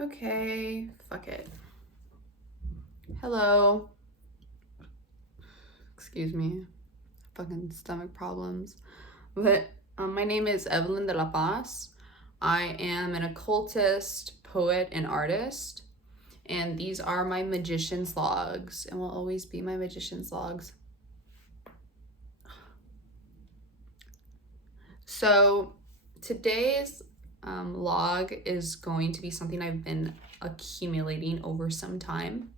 Okay, fuck it. Hello. Excuse me. Fucking stomach problems. But my name is Evelyn de la Paz. I am an occultist, poet, and artist. And these are my magician's logs and will always be my magician's logs. So today's log is going to be something I've been accumulating over some time.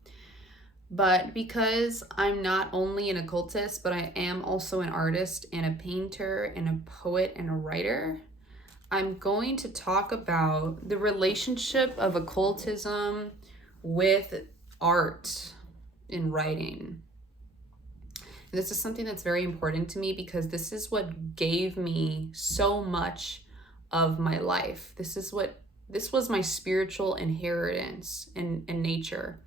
But because I'm not only an occultist, but I am also an artist and a painter and a poet and a writer, I'm going to talk about the relationship of occultism with art in writing. And this is something that's very important to me because this is what gave me so much of my life. This was my spiritual inheritance in nature.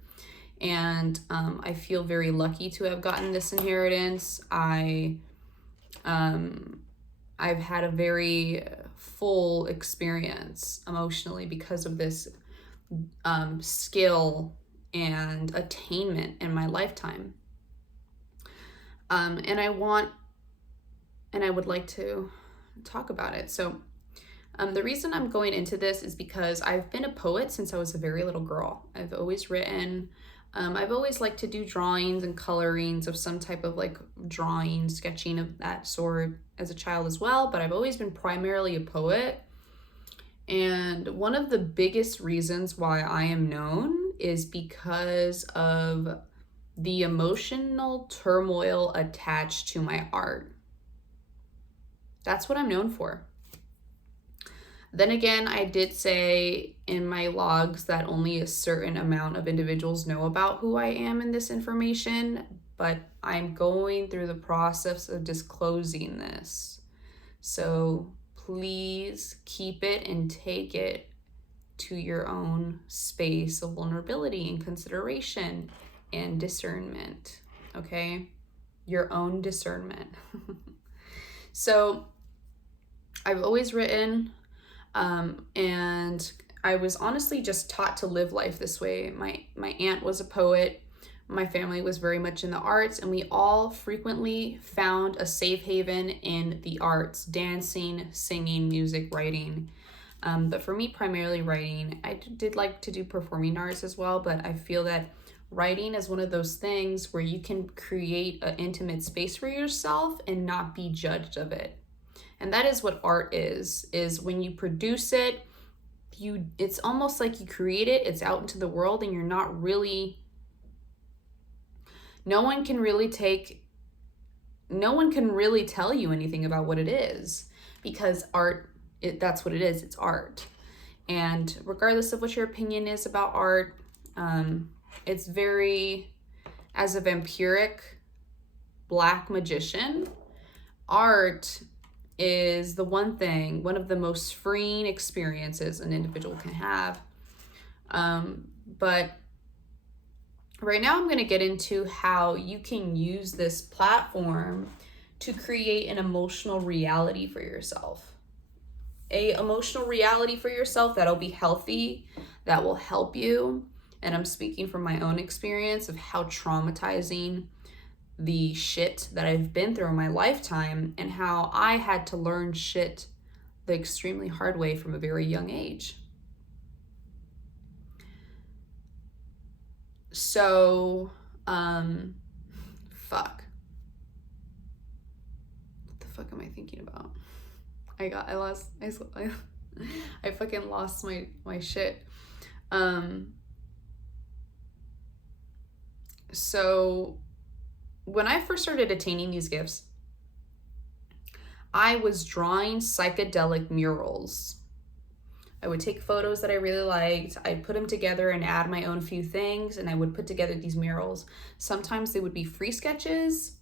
And I feel very lucky to have gotten this inheritance. I've had a very full experience emotionally because of this skill and attainment in my lifetime. And I would like to talk about it. So the reason I'm going into this is because I've been a poet since I was a very little girl. I've always written. I've always liked to do drawings and colorings of some type of like drawing, sketching of that sort as a child as well, but I've always been primarily a poet. And one of the biggest reasons why I am known is because of the emotional turmoil attached to my art. That's what I'm known for. Then again, I did say in my logs that only a certain amount of individuals know about who I am in this information, but I'm going through the process of disclosing this. So please keep it and take it to your own space of vulnerability and consideration and discernment, okay? Your own discernment. So I've always written, and I was honestly just taught to live life this way. My aunt was a poet. My family was very much in the arts, and we all frequently found a safe haven in the arts: dancing, singing, music, writing. But for me, primarily writing. I did like to do performing arts as well, but I feel that writing is one of those things where you can create an intimate space for yourself and not be judged of it. And that is what art is when you produce it, it's almost like you create it, it's out into the world, and you're not really, no one can really tell you anything about what it is, because art, that's what it is, it's art. And regardless of what your opinion is about art, it's very, as a vampiric black magician, art is the one of the most freeing experiences an individual can have. But right now I'm going to get into how you can use this platform to create an emotional reality for yourself. A emotional reality for yourself that'll be healthy, that will help you. And I'm speaking from my own experience of how traumatizing the shit that I've been through in my lifetime, and how I had to learn shit the extremely hard way from a very young age. So, fuck. What the fuck am I thinking about? I fucking lost my shit. So when I first started attaining these gifts, I was drawing psychedelic murals. I would take photos that I really liked, I'd put them together and add my own few things, and I would put together these murals. Sometimes they would be free sketches.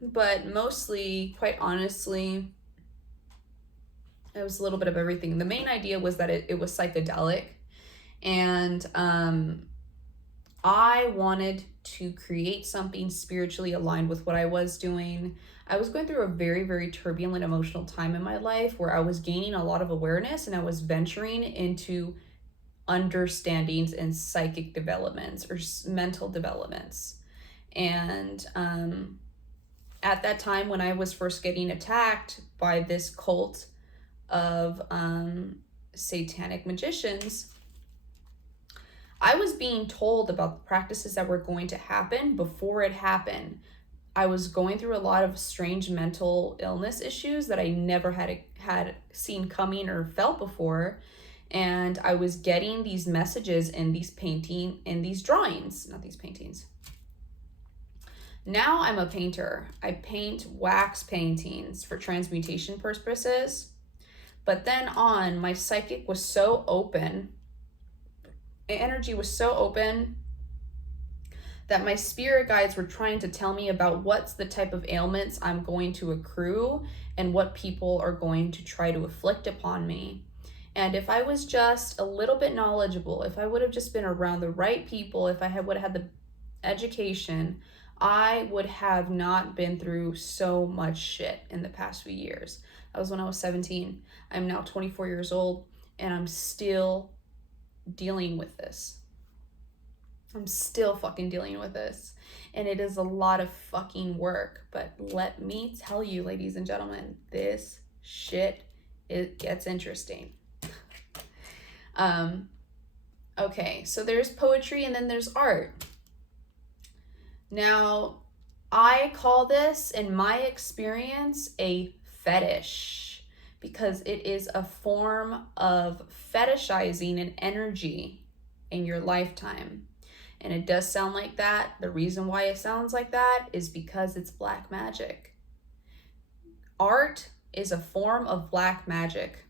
But mostly, quite honestly, it was a little bit of everything. The main idea was that it was psychedelic. And I wanted to create something spiritually aligned with what I was doing. I was going through a very, very turbulent emotional time in my life where I was gaining a lot of awareness and I was venturing into understandings and psychic developments or mental developments. And at that time, when I was first getting attacked by this cult of satanic magicians, I was being told about the practices that were going to happen before it happened. I was going through a lot of strange mental illness issues that I never had seen coming or felt before. And I was getting these messages in these drawings, not these paintings. Now I'm a painter. I paint wax paintings for transmutation purposes. But then on, my psychic was so open, energy was so open that my spirit guides were trying to tell me about what's the type of ailments I'm going to accrue and what people are going to try to afflict upon me. And if I was just a little bit knowledgeable, if I would have just been around the right people, if I would have had the education, I would have not been through so much shit in the past few years. That was when I was 17. I'm now 24 years old, and I'm still dealing with this. I'm still fucking dealing with this. And it is a lot of fucking work. But let me tell you, ladies and gentlemen, this shit, it gets interesting. Okay, so there's poetry and then there's art. Now, I call this, in my experience, a fetish because it is a form of fetishizing an energy in your lifetime. And it does sound like that. The reason why it sounds like that is because it's black magic. Art is a form of black magic.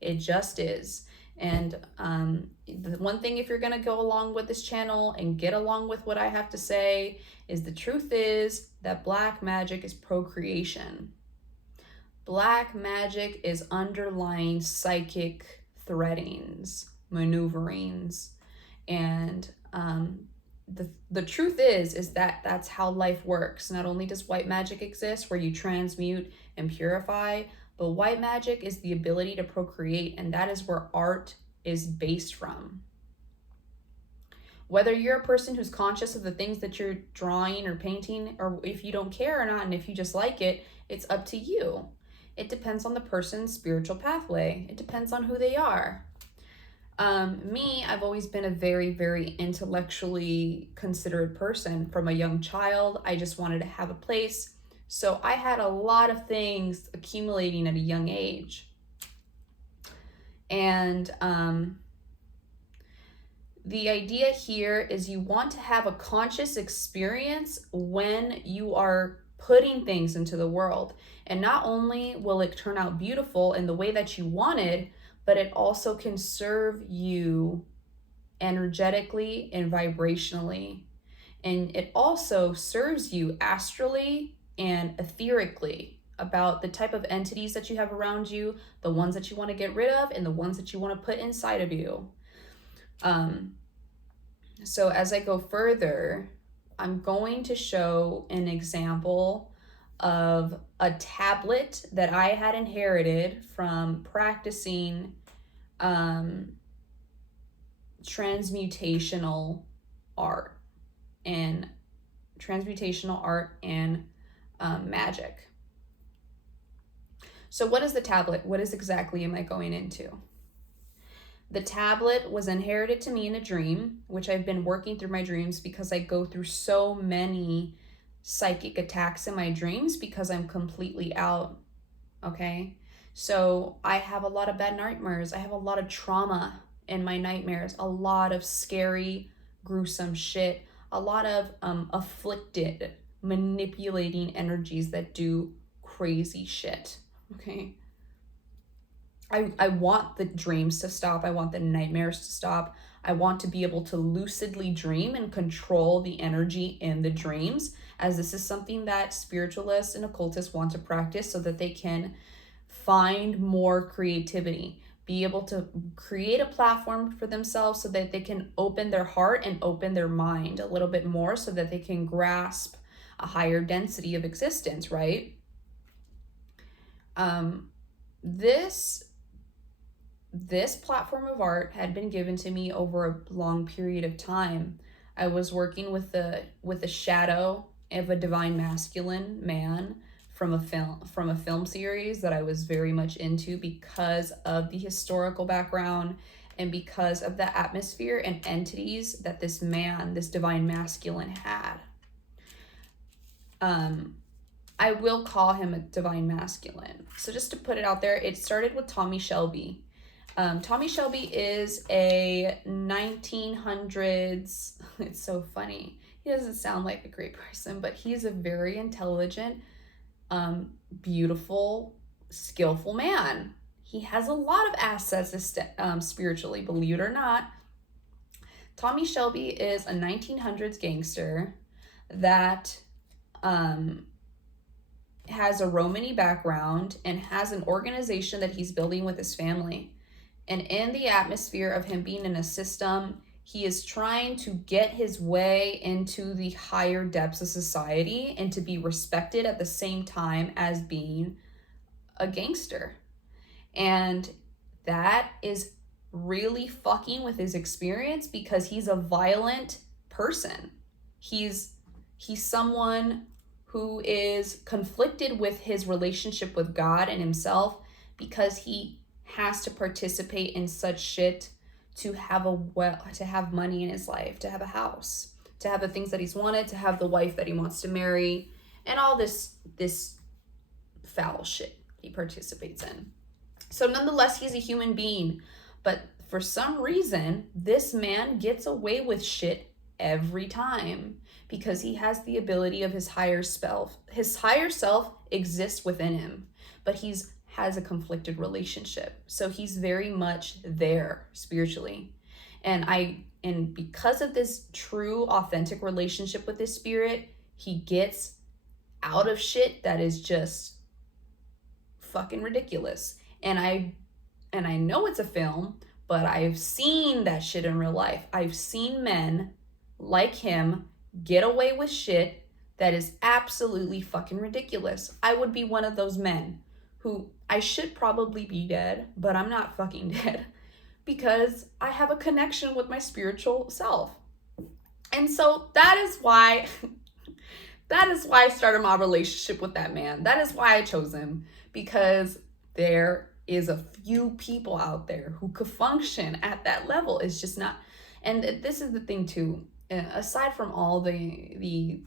It just is. And the one thing, if you're going to go along with this channel and get along with what I have to say, is the truth is that black magic is procreation. Black magic is underlying psychic threadings, maneuverings, and the truth is that that's how life works. Not only does white magic exist where you transmute and purify, but white magic is the ability to procreate, and that is where art is based from. Whether you're a person who's conscious of the things that you're drawing or painting, or if you don't care or not, and if you just like it, it's up to you. It depends on the person's spiritual pathway. It depends on who they are. Me, I've always been a very, very intellectually considerate person. From a young child, I just wanted to have a place. So I had a lot of things accumulating at a young age. And the idea here is you want to have a conscious experience when you are putting things into the world. And not only will it turn out beautiful in the way that you wanted, but it also can serve you energetically and vibrationally. And it also serves you astrally and etherically about the type of entities that you have around you, the ones that you want to get rid of, and the ones that you want to put inside of you. So as I go further, I'm going to show an example of a tablet that I had inherited from practicing transmutational art and magic. So what is the tablet? What exactly am I going into? The tablet was inherited to me in a dream, which I've been working through my dreams because I go through so many psychic attacks in my dreams because I'm completely out, okay? So I have a lot of bad nightmares. I have a lot of trauma in my nightmares, a lot of scary, gruesome shit, a lot of afflicted, manipulating energies that do crazy shit, okay? I want the dreams to stop. I want the nightmares to stop. I want to be able to lucidly dream and control the energy in the dreams, as this is something that spiritualists and occultists want to practice so that they can find more creativity, be able to create a platform for themselves so that they can open their heart and open their mind a little bit more so that they can grasp a higher density of existence, right? This platform of art had been given to me over a long period of time. I was working with the shadow of a divine masculine man from a film series that I was very much into because of the historical background and because of the atmosphere and entities that this divine masculine had. I will call him a divine masculine. So just to put it out there, it started with Tommy Shelby. Tommy Shelby is a 1900s, it's so funny. He doesn't sound like a great person, but he's a very intelligent, beautiful, skillful man. He has a lot of assets spiritually, believe it or not. Tommy Shelby is a 1900s gangster that has a Romany background and has an organization that he's building with his family. And in the atmosphere of him being in a system, he is trying to get his way into the higher depths of society and to be respected at the same time as being a gangster. And that is really fucking with his experience because he's a violent person. He's someone who is conflicted with his relationship with God and himself because he has to participate in such shit to have money in his life, to have a house, to have the things that he's wanted, to have the wife that he wants to marry, and all this foul shit he participates in. So nonetheless, he's a human being, but for some reason, this man gets away with shit every time because he has the ability of his higher self. His higher self exists within him, but has a conflicted relationship. So he's very much there spiritually. And because of this true, authentic relationship with his spirit, he gets out of shit that is just fucking ridiculous. And I know it's a film, but I've seen that shit in real life. I've seen men like him get away with shit that is absolutely fucking ridiculous. I would be one of those men who I should probably be dead, but I'm not fucking dead because I have a connection with my spiritual self. And so that is why I started my relationship with that man. That is why I chose him, because there is a few people out there who could function at that level. It's just not. And this is the thing too. Aside from all the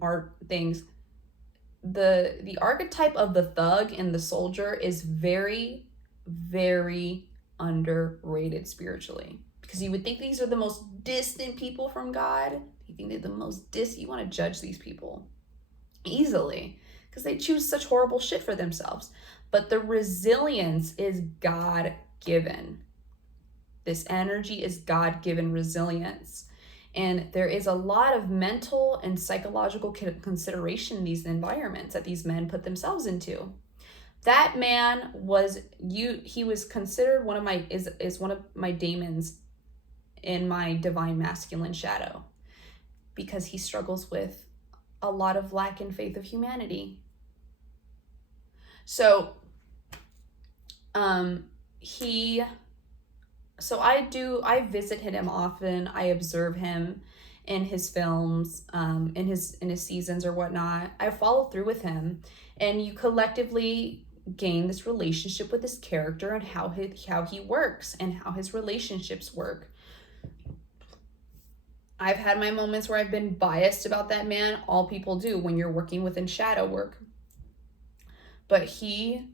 art things, the archetype of the thug and the soldier is very, very underrated spiritually, because you would think these are the most distant people from God. You think they're the most you want to judge these people easily because they choose such horrible shit for themselves. But the resilience is God-given. This energy is God-given resilience. And there is a lot of mental and psychological consideration in these environments that these men put themselves into. That man he was considered one of my daemons in my divine masculine shadow, because he struggles with a lot of lack in faith of humanity. So I visit him often. I observe him in his films, in his seasons or whatnot. I follow through with him, and you collectively gain this relationship with this character and how he works and how his relationships work. I've had my moments where I've been biased about that man. All people do when you're working within shadow work. But he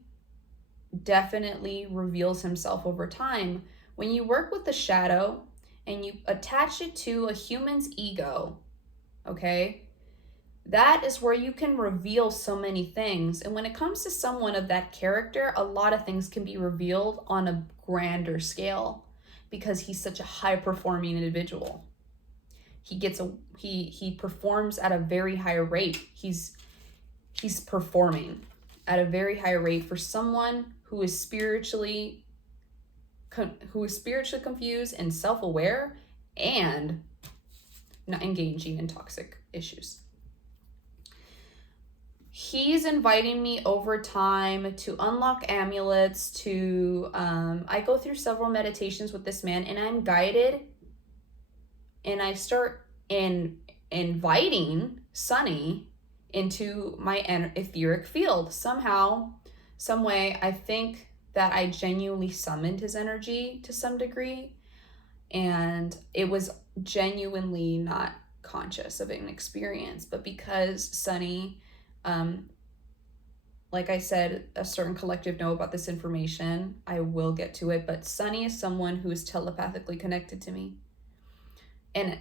definitely reveals himself over time. When you work with the shadow and you attach it to a human's ego, okay, that is where you can reveal so many things. And when it comes to someone of that character, a lot of things can be revealed on a grander scale because he's such a high-performing individual. He performs at a very high rate. He's performing at a very high rate for someone who is spiritually confused and self-aware and not engaging in toxic issues. he's inviting me over time to unlock amulets, to I go through several meditations with this man, and I'm guided, and I start inviting Sunny into my etheric field. Somehow, some way, I think that I genuinely summoned his energy to some degree, and it was genuinely not conscious of an experience. But because Sunny, like I said, a certain collective know about this information, I will get to it, but Sunny is someone who is telepathically connected to me. And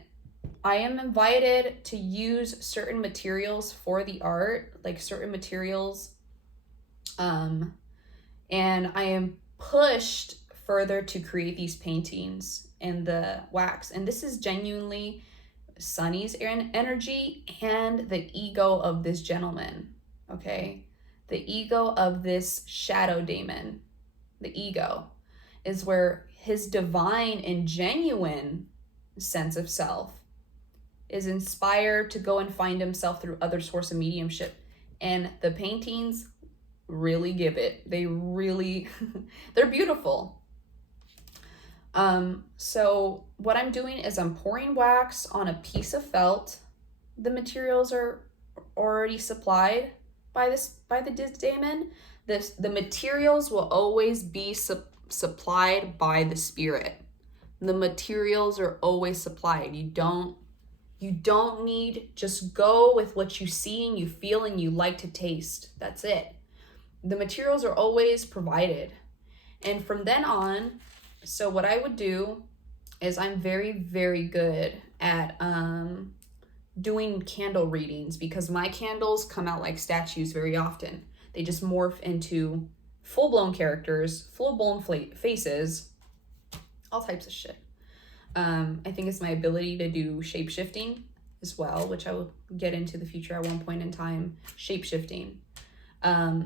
I am invited to use certain materials for the art, like certain materials, and I am pushed further to create these paintings and the wax. And this is genuinely Sunny's energy and the ego of this gentleman, okay? The ego of this shadow daemon, the ego, is where his divine and genuine sense of self is inspired to go and find himself through other source of mediumship. And the paintings really give it. They really, they're beautiful. So what I'm doing is I'm pouring wax on a piece of felt. The materials are already supplied by the daemon. The materials will always be supplied by the spirit. The materials are always supplied. You don't need, just go with what you see and you feel and you like to taste. That's it. The materials are always provided. And from then on, so what I would do is I'm very, very good at doing candle readings, because my candles come out like statues very often. They just morph into full-blown characters, full-blown faces, all types of shit. I think it's my ability to do shape-shifting as well, which I will get into the future at one point in time. Shape-shifting. I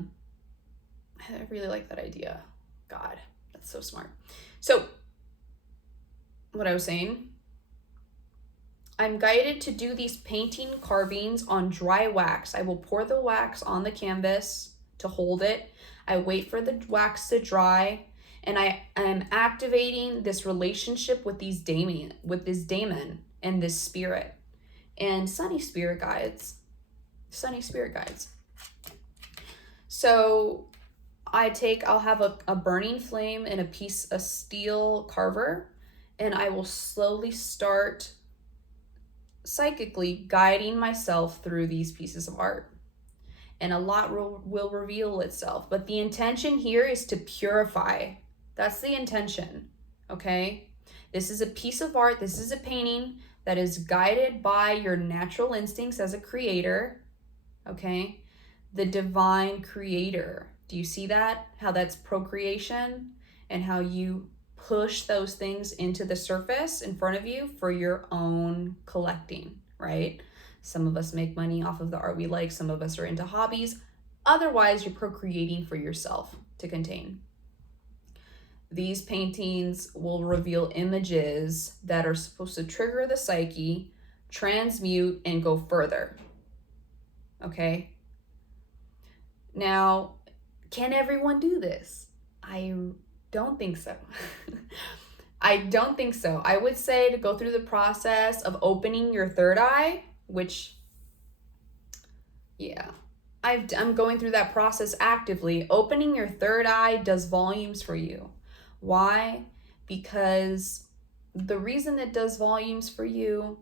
really like that idea. God, that's so smart. So, what I was saying, I'm guided to do these painting carvings on dry wax. I will pour the wax on the canvas to hold it. I wait for the wax to dry, and I am activating this relationship with this daemon and this spirit and Sunny spirit guides. So I'll have a burning flame and a piece of steel carver, and I will slowly start psychically guiding myself through these pieces of art. And a lot will reveal itself. But the intention here is to purify. That's the intention, okay? This is a piece of art. This is a painting that is guided by your natural instincts as a creator, okay? The divine creator. Do you see that? How that's procreation and how you push those things into the surface in front of you for your own collecting, right? Some of us make money off of the art we like. Some of us are into hobbies. Otherwise, you're procreating for yourself to contain. These paintings will reveal images that are supposed to trigger the psyche, transmute, and go further. Okay? Now, can everyone do this? I don't think so. I don't think so. I would say to go through the process of opening your third eye, which, yeah, I'm going through that process actively. Opening your third eye does volumes for you. Why? Because the reason it does volumes for you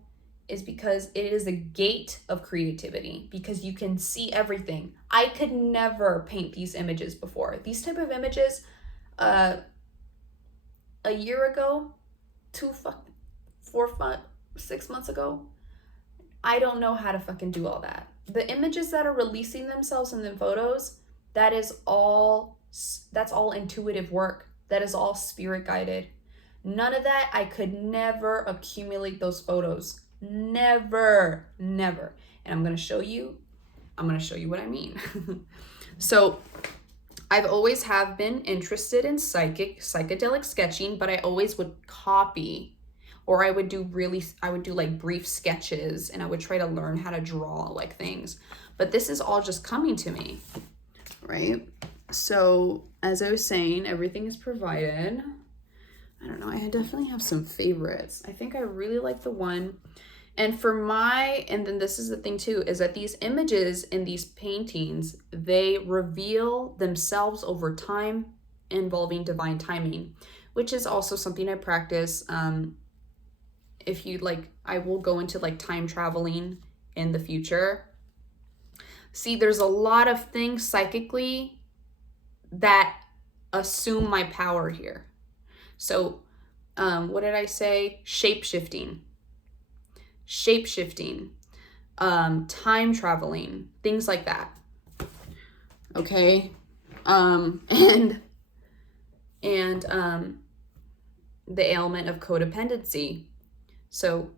is because it is a gate of creativity, because you can see everything. I could never paint these images before. These type of images, a year ago, 6 months ago, I don't know how to fucking do all that. The images that are releasing themselves in the photos, that's all intuitive work. That is all spirit guided. None of that, I could never accumulate those photos. Never. And I'm going to show you what I mean. So I've always have been interested in psychedelic sketching, but I always would copy Or I would do like brief sketches, and I would try to learn how to draw like things. But this is all just coming to me, right? So as I was saying, everything is provided. I don't know, I definitely have some favorites. I think I really like the one. And then this is the thing too, is that these images in these paintings, they reveal themselves over time, involving divine timing, which is also something I practice. If you like, I will go into like time traveling in the future. See, there's a lot of things psychically that assume my power here. So, what did I say? Shape-shifting, time traveling, things like that. Okay. And the ailment of codependency. So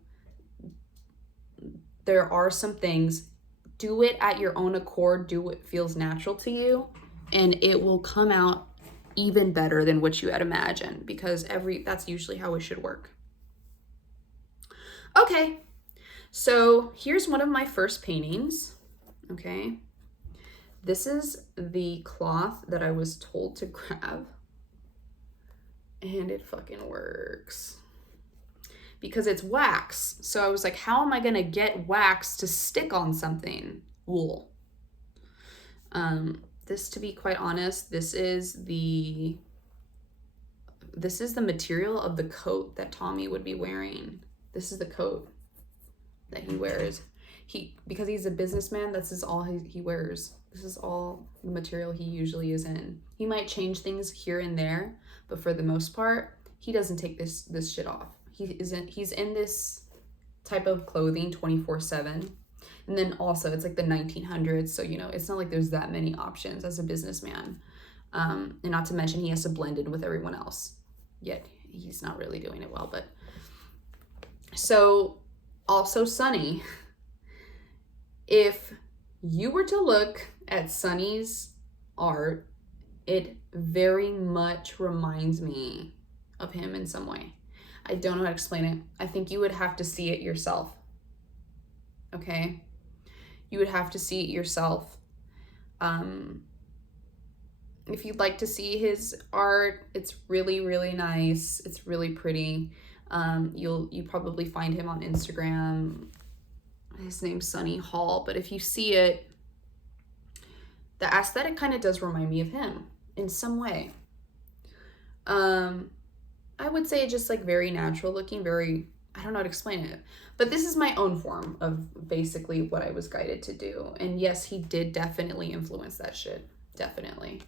there are some things, do it at your own accord, do what feels natural to you, and it will come out even better than what you had imagined, because that's usually how it should work. Okay, so here's one of my first paintings. Okay, this is the cloth that I was told to grab, and it fucking works because it's wax. So I was like, how am I gonna get wax to stick on something? Wool. This, to be quite honest, this is the material of the coat that Tommy would be wearing. This is the coat that he wears. Because he's a businessman, this is all he wears. This is all the material he usually is in. He might change things here and there, but for the most part, he doesn't take this shit off. He's in this type of clothing 24/7. And then also it's like the 1900s, so it's not like there's that many options as a businessman. And not to mention he has to blend in with everyone else. Yet he's not really doing it well, but so also Sunny. If you were to look at Sunny's art, it very much reminds me of him in some way. I don't know how to explain it. I think you would have to see it yourself. Okay? You would have to see it yourself. If you'd like to see his art, it's really, really nice. It's really pretty. You probably find him on Instagram. His name's Sunny Hall. But if you see it, the aesthetic kind of does remind me of him in some way. I would say just like very natural looking, I don't know how to explain it. But this is my own form of basically what I was guided to do. And yes, he did definitely influence that shit. Definitely.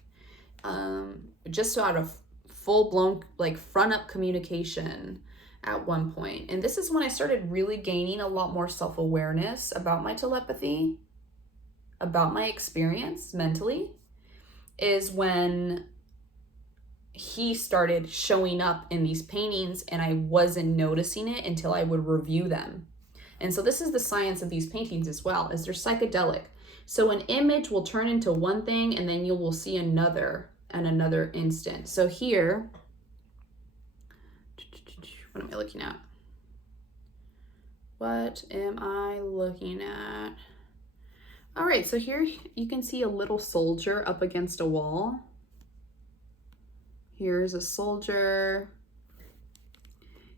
Just out of full-blown like front-up communication at one point. And this is when I started really gaining a lot more self-awareness about my telepathy, about my experience mentally, is when he started showing up in these paintings and I wasn't noticing it until I would review them. And so this is the science of these paintings as well, is they're psychedelic. So an image will turn into one thing and then you will see another at another instant. So here, what am I looking at? What am I looking at? All right, so here you can see a little soldier up against a wall. Here's a soldier.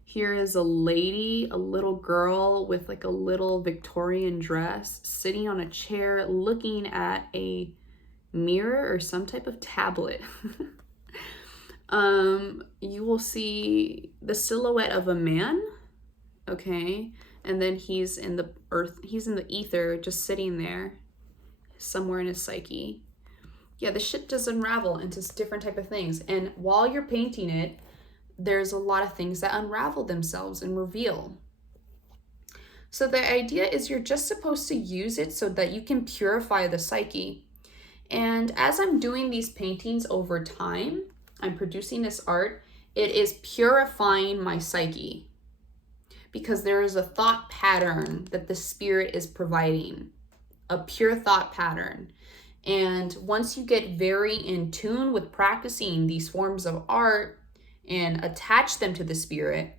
Here is a lady, a little girl with like a little Victorian dress sitting on a chair looking at a mirror or some type of tablet. You will see the silhouette of a man, okay? And then he's in the ether, just sitting there somewhere in his psyche. Yeah, the shit does unravel into different type of things. And while you're painting it, there's a lot of things that unravel themselves and reveal. So the idea is you're just supposed to use it so that you can purify the psyche. And as I'm doing these paintings over time, I'm producing this art, it is purifying my psyche. Because there is a thought pattern that the spirit is providing, a pure thought pattern. And once you get very in tune with practicing these forms of art and attach them to the spirit,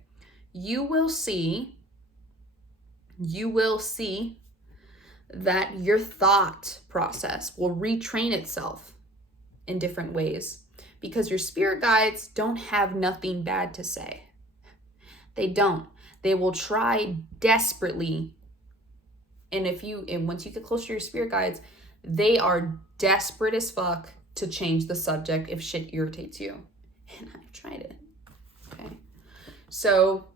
you will see that your thought process will retrain itself in different ways, because your spirit guides don't have nothing bad to say. They don't. They will try desperately. And once you get closer to your spirit guides, they are desperate as fuck to change the subject if shit irritates you. And I've tried it. Okay. So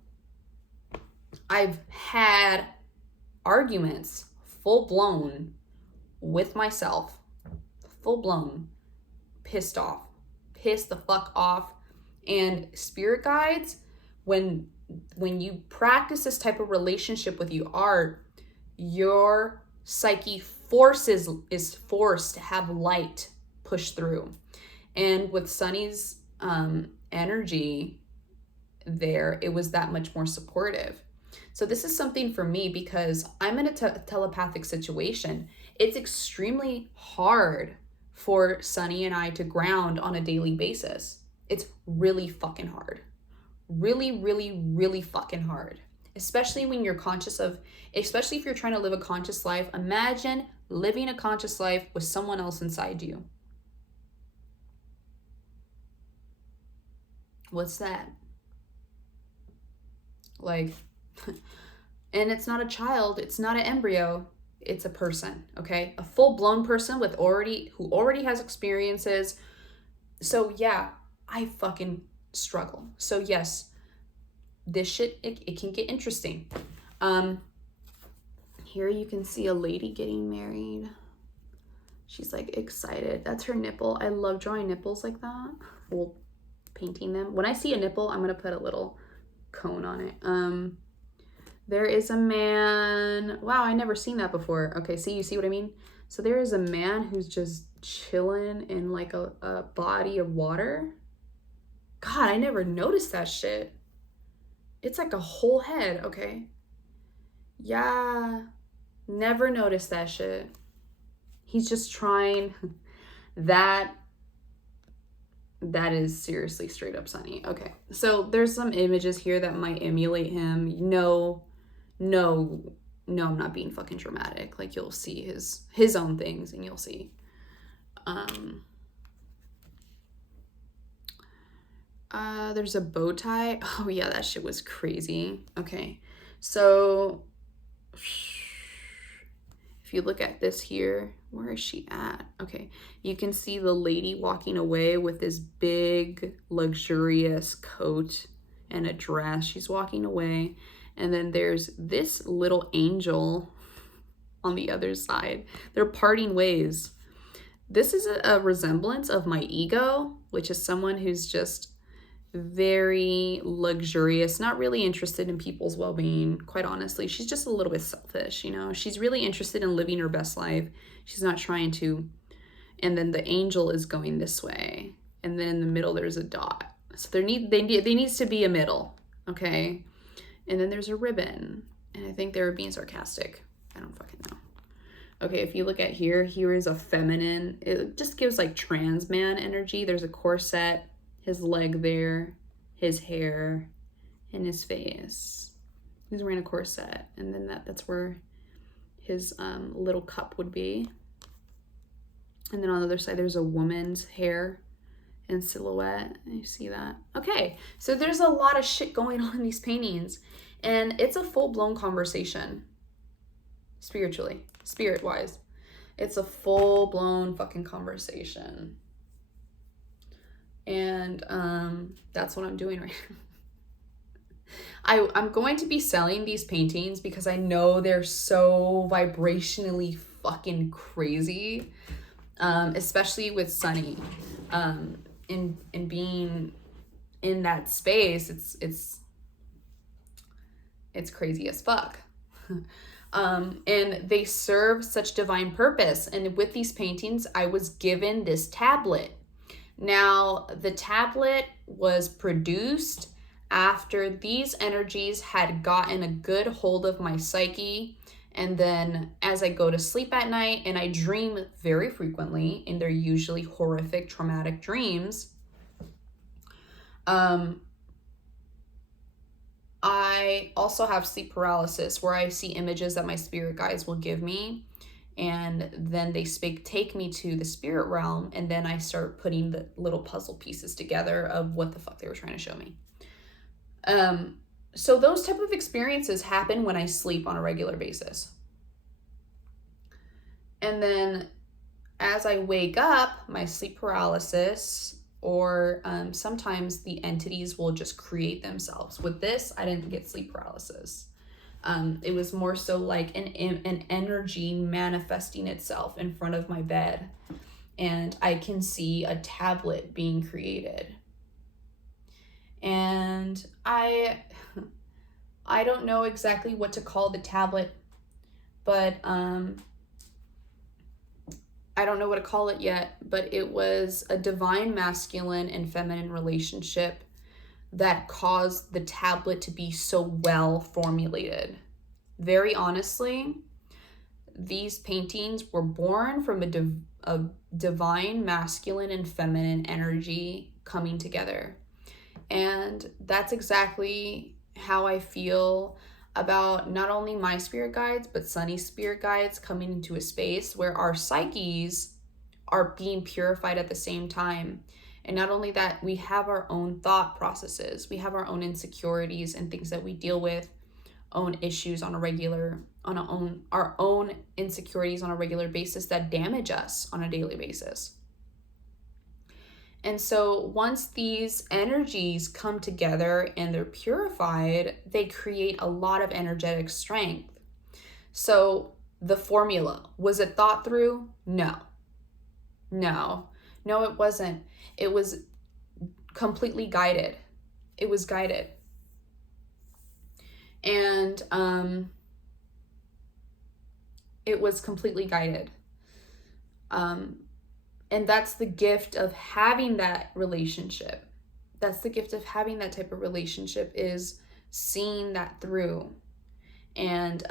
I've had arguments full blown with myself, full blown, pissed the fuck off. And spirit guides, when you practice this type of relationship with you art, your psyche is forced to have light push through. And with Sunny's energy there, it was that much more supportive. So this is something for me, because I'm in a telepathic situation. It's extremely hard for Sunny and I to ground on a daily basis. It's really fucking hard. Really, really, really fucking hard. Especially when you're especially if you're trying to live a conscious life. Imagine living a conscious life with someone else inside you. What's that? Like, and it's not a child, it's not an embryo, it's a person, okay? A full-blown person who already has experiences. So yeah, I fucking struggle. So yes, this shit, it can get interesting. Here you can see a lady getting married. She's like excited. That's her nipple. I love drawing nipples like that. Well, painting them. When I see a nipple, I'm gonna put a little cone on it. There is a man. Wow, I never seen that before. Okay, you see what I mean? So there is a man who's just chilling in like a body of water. God, I never noticed that shit. It's like a whole head, okay? Yeah, never noticed that shit. He's just trying. That is seriously straight up Sunny. Okay, so there's some images here that might emulate him. No, I'm not being fucking dramatic. Like, you'll see his own things, and you'll see. There's a bow tie. Oh yeah, that shit was crazy. Okay, so if you look at this here, where is she at? Okay, you can see the lady walking away with this big, luxurious coat and a dress. She's walking away. And then there's this little angel on the other side. They're parting ways. This is a resemblance of my ego, which is someone who's just very luxurious, not really interested in people's well-being, quite honestly. She's just a little bit selfish, you know? She's really interested in living her best life. She's not trying to. And then the angel is going this way. And then in the middle, there's a dot. So there needs to be a middle, okay? And then there's a ribbon. And I think they were being sarcastic. I don't fucking know. Okay, if you look at here is a feminine. It just gives like trans man energy. There's a corset, his leg there, his hair, and his face. He's wearing a corset. And then that's where his little cup would be. And then on the other side, there's a woman's hair and silhouette. You see that? Okay, so there's a lot of shit going on in these paintings, and it's a full-blown conversation. Spiritually, spirit-wise, it's a full-blown fucking conversation. And that's what I'm doing right now. I'm going to be selling these paintings because I know they're so vibrationally fucking crazy, especially with Sunny. In being in that space, it's crazy as fuck. And they serve such divine purpose. And with these paintings, I was given this tablet. Now, the tablet was produced after these energies had gotten a good hold of my psyche. And then as I go to sleep at night, and I dream very frequently, and they're usually horrific, traumatic dreams, I also have sleep paralysis where I see images that my spirit guides will give me, and then they take me to the spirit realm, and then I start putting the little puzzle pieces together of what the fuck they were trying to show me. So those type of experiences happen when I sleep on a regular basis. And then as I wake up, my sleep paralysis, or sometimes the entities will just create themselves. With this, I didn't get sleep paralysis. It was more so like an energy manifesting itself in front of my bed, and I can see a tablet being created. And I don't know exactly what to call the tablet, but I don't know what to call it yet, but it was a divine masculine and feminine relationship that caused the tablet to be so well formulated. Very honestly, these paintings were born from a divine masculine and feminine energy coming together. And that's exactly how I feel about not only my spirit guides, but Sunny's spirit guides coming into a space where our psyches are being purified at the same time. And not only that, we have our own thought processes, we have our own insecurities and things that we deal with, own issues on our own insecurities on a regular basis that damage us on a daily basis. And so once these energies come together and they're purified, they create a lot of energetic strength. So the formula, was it thought through? No, it wasn't. It was completely guided. It was guided. And it was completely guided. And that's the gift of having that relationship. That's the gift of having that type of relationship, is seeing that through. And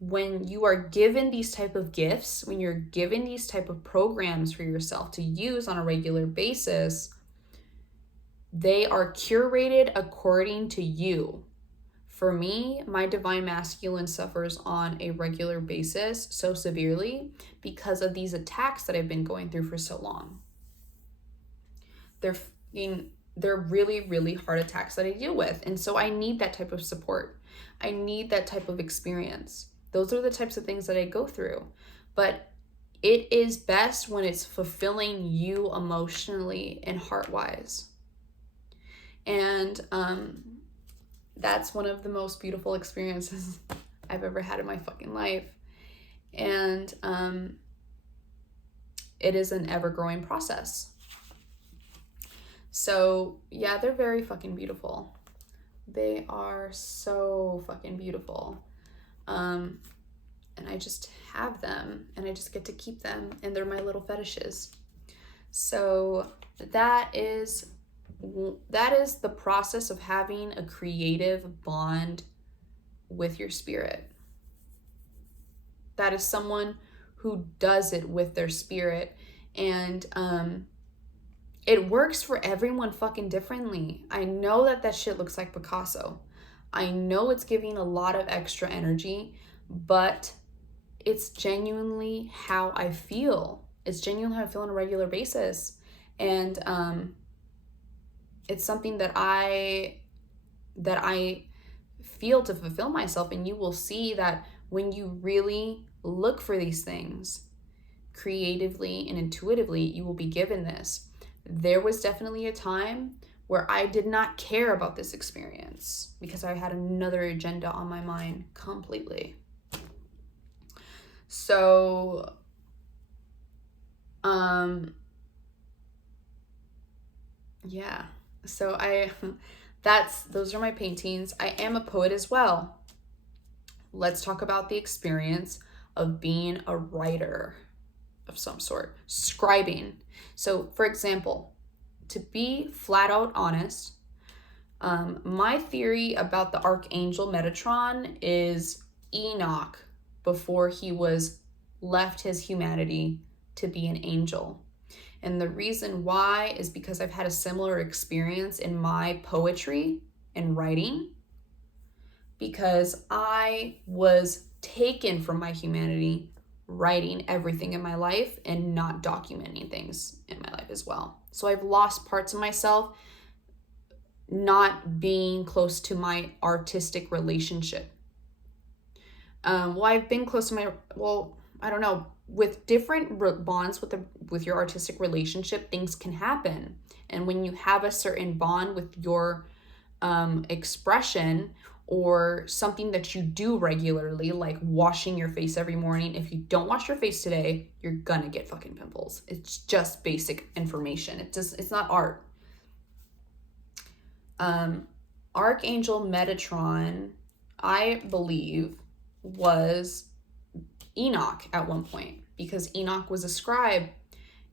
when you are given these type of gifts, when you're given these type of programs for yourself to use on a regular basis, they are curated according to you. For me, my divine masculine suffers on a regular basis so severely because of these attacks that I've been going through for so long. They're really, really hard attacks that I deal with. And so I need that type of support. I need that type of experience. Those are the types of things that I go through. But it is best when it's fulfilling you emotionally and heart-wise. And that's one of the most beautiful experiences I've ever had in my fucking life. And it is an ever-growing process. So yeah, they're very fucking beautiful. They are so fucking beautiful. And I just have them, and I just get to keep them, and they're my little fetishes. So that is the process of having a creative bond with your spirit. That is someone who does it with their spirit. And it works for everyone fucking differently. I know that shit looks like Picasso. I know it's giving a lot of extra energy, but it's genuinely how I feel. It's genuinely how I feel on a regular basis. And it's something that I feel to fulfill myself. And you will see that when you really look for these things creatively and intuitively, you will be given this. There was definitely a time where I did not care about this experience because I had another agenda on my mind completely. So, yeah. So those are my paintings. I am a poet as well. Let's talk about the experience of being a writer of some sort, scribing. So for example, to be flat out honest, my theory about the Archangel Metatron is Enoch before he was left his humanity to be an angel. And the reason why is because I've had a similar experience in my poetry and writing. because I was taken from my humanity writing everything in my life and not documenting things in my life as well. So I've lost parts of myself not being close to my artistic relationship. I've been close to I don't know, with different bonds with your artistic relationship, things can happen. And when you have a certain bond with your expression, or something that you do regularly, like washing your face every morning. If you don't wash your face today, you're gonna get fucking pimples. It's just basic information. It's not art. Archangel Metatron, I believe, was Enoch at one point, because Enoch was a scribe.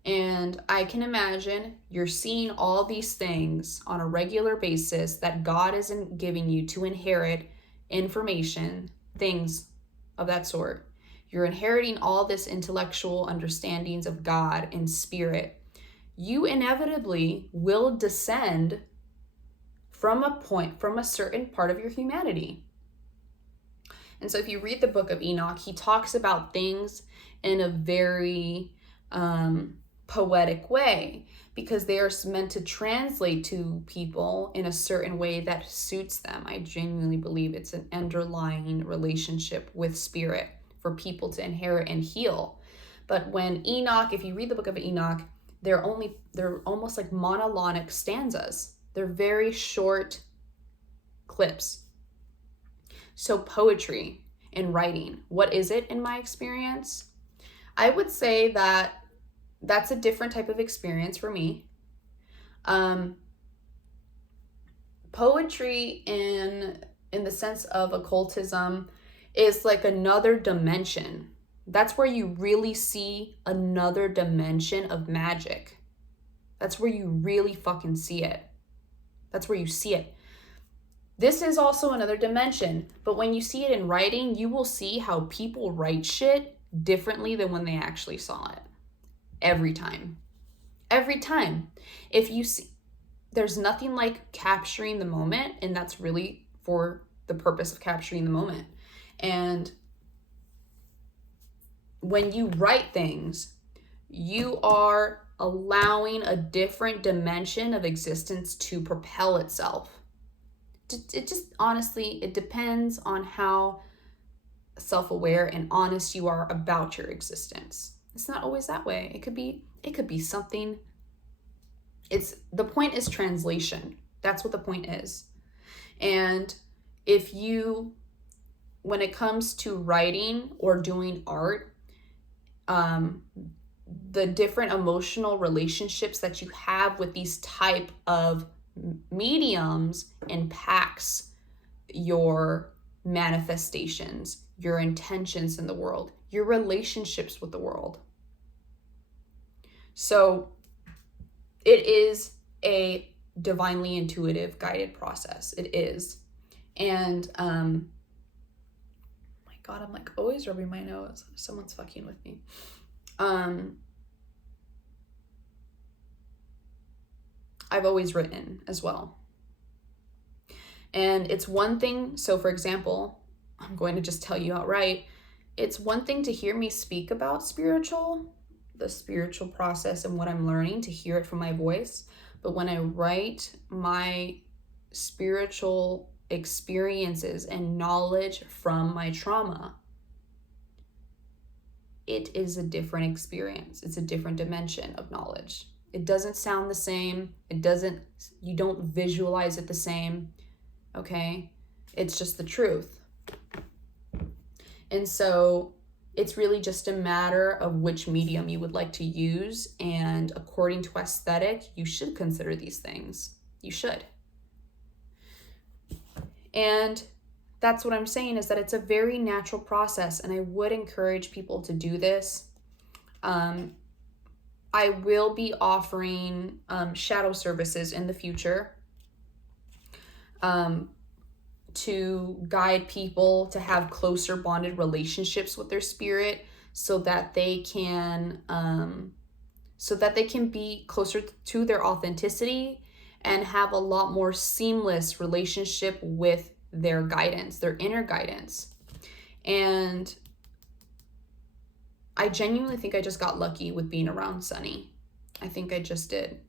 And I can imagine you're seeing all these things on a regular basis that God isn't giving you to inherit information, things of that sort. You're inheriting all this intellectual understandings of God and spirit. You inevitably will descend from a certain part of your humanity. And so if you read the book of Enoch, he talks about things in a very poetic way, because they are meant to translate to people in a certain way that suits them. I genuinely believe it's an underlying relationship with spirit for people to inherit and heal. But when Enoch, if you read the book of Enoch, they're almost like monologic stanzas. They're very short clips. So poetry and writing, what is it in my experience? I would say that that's a different type of experience for me. Poetry in the sense of occultism is like another dimension. That's where you really see another dimension of magic. That's where you really fucking see it. That's where you see it. This is also another dimension, but when you see it in writing, you will see how people write shit differently than when they actually saw it. Every time. If you see, there's nothing like capturing the moment, and that's really for the purpose of capturing the moment. And when you write things, you are allowing a different dimension of existence to propel itself. It just honestly, it depends on how self-aware and honest you are about your existence. It's not always that way. It could be something. The point is translation. That's what the point is. And when it comes to writing or doing art, the different emotional relationships that you have with these type of mediums impacts your manifestations, your intentions in the world, your relationships with the world. So it is a divinely intuitive guided process. It is. And my God, I'm like always rubbing my nose. Someone's fucking with me. I've always written as well. And it's one thing, so for example, I'm going to just tell you outright, it's one thing to hear me speak about the spiritual process and what I'm learning, to hear it from my voice. But when I write my spiritual experiences and knowledge from my trauma, it is a different experience. It's a different dimension of knowledge. It doesn't sound the same. You don't visualize it the same. Okay? It's just the truth. And so it's really just a matter of which medium you would like to use. And according to aesthetic, you should consider these things. You should. And that's what I'm saying, is that it's a very natural process. And I would encourage people to do this. I will be offering shadow services in the future to guide people to have closer bonded relationships with their spirit, so that they can be closer to their authenticity and have a lot more seamless relationship with their guidance, their inner guidance. And I genuinely think I just got lucky with being around Sunny. I think I just did.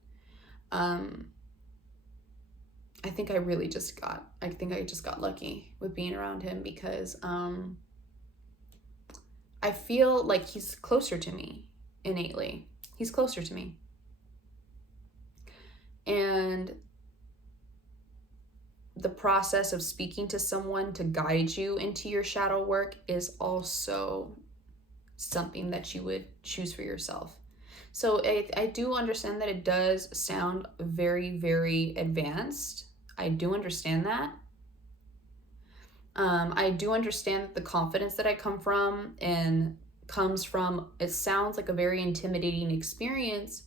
I think I just got lucky with being around him, because I feel like he's closer to me innately. He's closer to me. And the process of speaking to someone to guide you into your shadow work is also something that you would choose for yourself. So I do understand that it does sound very, very advanced. I do understand that. I do understand that the confidence that I comes from, it sounds like a very intimidating experience,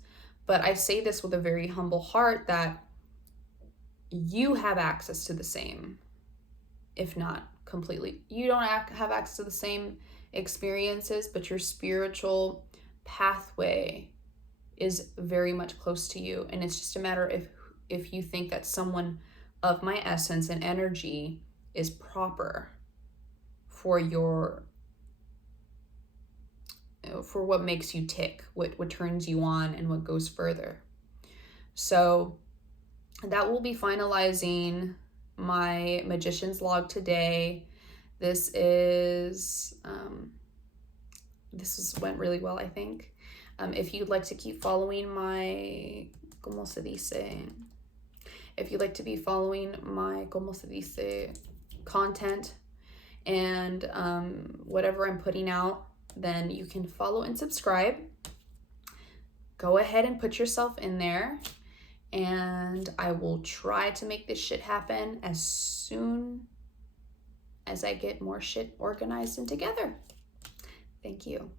but I say this with a very humble heart that you have access to the same, if not completely. You don't have access to the same experiences, but your spiritual pathway is very much close to you. And it's just a matter if you think that someone of my essence and energy is proper for what makes you tick, what turns you on, and what goes further. So that will be finalizing my magician's log today. This went really well, I think. If you'd like to keep following my, ¿cómo se dice? If you'd like to be following my, ¿cómo se dice? Content and whatever I'm putting out, then you can follow and subscribe. Go ahead and put yourself in there, and I will try to make this shit happen as soon as I get more shit organized and together. Thank you.